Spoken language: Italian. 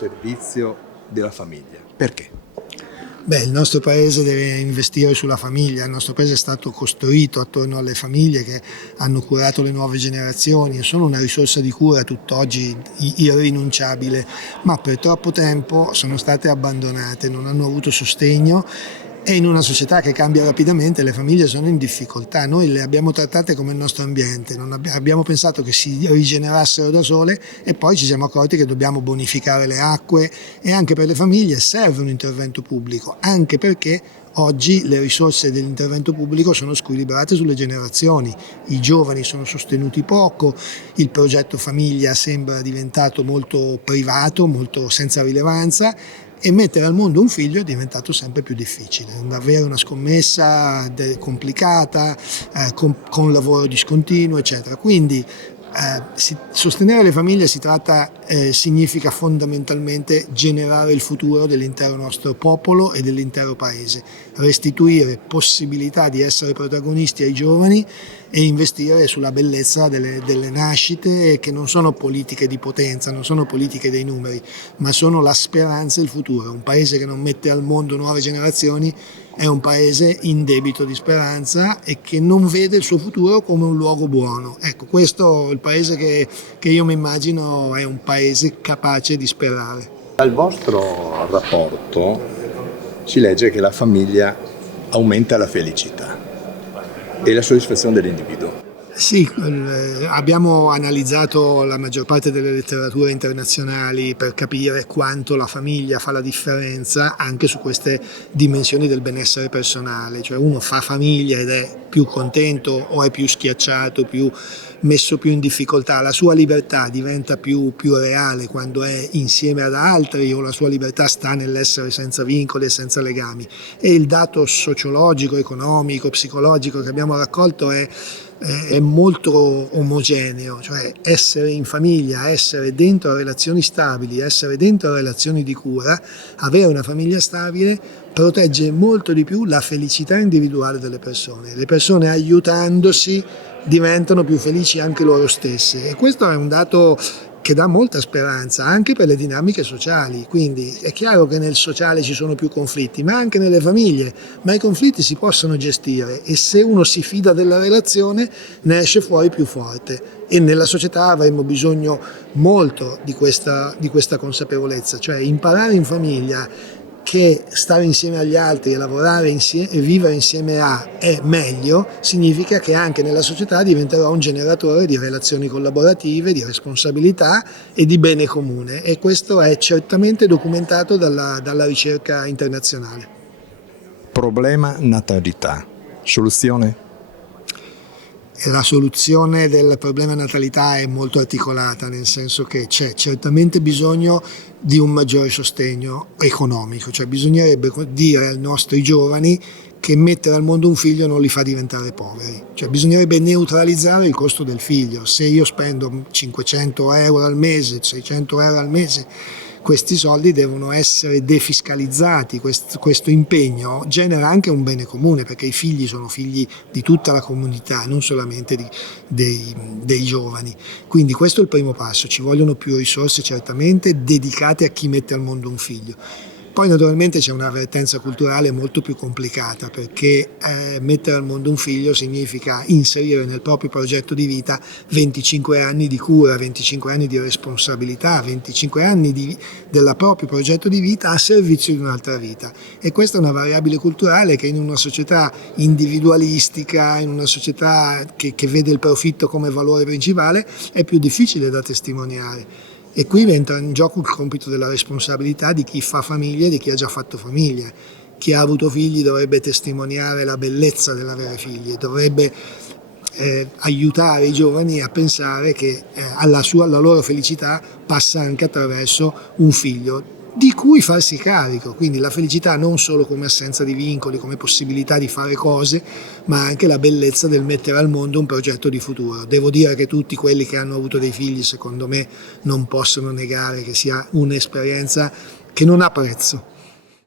servizio della famiglia. Perché? Beh, il nostro paese deve investire sulla famiglia, il nostro paese è stato costruito attorno alle famiglie che hanno curato le nuove generazioni e sono una risorsa di cura tutt'oggi irrinunciabile, ma per troppo tempo sono state abbandonate, non hanno avuto sostegno. E in una società che cambia rapidamente le famiglie sono in difficoltà, noi le abbiamo trattate come il nostro ambiente, abbiamo pensato che si rigenerassero da sole e poi ci siamo accorti che dobbiamo bonificare le acque e anche per le famiglie serve un intervento pubblico, anche perché oggi le risorse dell'intervento pubblico sono squilibrate sulle generazioni, i giovani sono sostenuti poco, il progetto famiglia sembra diventato molto privato, molto senza rilevanza, e mettere al mondo un figlio è diventato sempre più difficile, avere una scommessa complicata, con lavoro discontinuo, eccetera. Quindi sostenere le famiglie significa fondamentalmente generare il futuro dell'intero nostro popolo e dell'intero paese, restituire possibilità di essere protagonisti ai giovani e investire sulla bellezza delle nascite, che non sono politiche di potenza, non sono politiche dei numeri, ma sono la speranza e il futuro. Un paese che non mette al mondo nuove generazioni è un paese in debito di speranza e che non vede il suo futuro come un luogo buono. Ecco, questo è il paese che io mi immagino è un paese capace di sperare. Dal vostro rapporto si legge che la famiglia aumenta la felicità e la soddisfazione dell'individuo. Sì, abbiamo analizzato la maggior parte delle letterature internazionali per capire quanto la famiglia fa la differenza anche su queste dimensioni del benessere personale, cioè uno fa famiglia ed è più contento o è più schiacciato, messo più in difficoltà, la sua libertà diventa più reale quando è insieme ad altri o la sua libertà sta nell'essere senza vincoli e senza legami. E il dato sociologico, economico, psicologico che abbiamo raccolto è molto omogeneo, cioè essere in famiglia, essere dentro relazioni stabili, essere dentro relazioni di cura, avere una famiglia stabile protegge molto di più la felicità individuale delle persone. Le persone aiutandosi diventano più felici anche loro stesse e questo è un dato che dà molta speranza anche per le dinamiche sociali. Quindi è chiaro che nel sociale ci sono più conflitti, ma anche nelle famiglie, ma i conflitti si possono gestire e se uno si fida della relazione ne esce fuori più forte. E nella società avremmo bisogno molto di questa consapevolezza, cioè imparare in famiglia che stare insieme agli altri e lavorare insieme e vivere insieme è meglio, significa che anche nella società diventerò un generatore di relazioni collaborative, di responsabilità e di bene comune, e questo è certamente documentato dalla ricerca internazionale. Problema natalità. Soluzione? La soluzione del problema natalità è molto articolata, nel senso che c'è certamente bisogno di un maggiore sostegno economico, cioè bisognerebbe dire ai nostri giovani che mettere al mondo un figlio non li fa diventare poveri, cioè bisognerebbe neutralizzare il costo del figlio. Se io spendo 500 euro al mese, 600 euro al mese, questi soldi devono essere defiscalizzati, questo impegno genera anche un bene comune perché i figli sono figli di tutta la comunità, non solamente dei giovani. Quindi questo è il primo passo, ci vogliono più risorse certamente dedicate a chi mette al mondo un figlio. Poi naturalmente c'è un'avvertenza culturale molto più complicata perché mettere al mondo un figlio significa inserire nel proprio progetto di vita 25 anni di cura, 25 anni di responsabilità, 25 anni del proprio progetto di vita a servizio di un'altra vita. E questa è una variabile culturale che in una società individualistica, in una società che vede il profitto come valore principale, è più difficile da testimoniare. E qui entra in gioco il compito della responsabilità di chi fa famiglia e di chi ha già fatto famiglia. Chi ha avuto figli dovrebbe testimoniare la bellezza dell'avere figli, dovrebbe aiutare i giovani a pensare che la loro felicità passa anche attraverso un figlio di cui farsi carico, quindi la felicità non solo come assenza di vincoli, come possibilità di fare cose, ma anche la bellezza del mettere al mondo un progetto di futuro. Devo dire che tutti quelli che hanno avuto dei figli, secondo me, non possono negare che sia un'esperienza che non ha prezzo.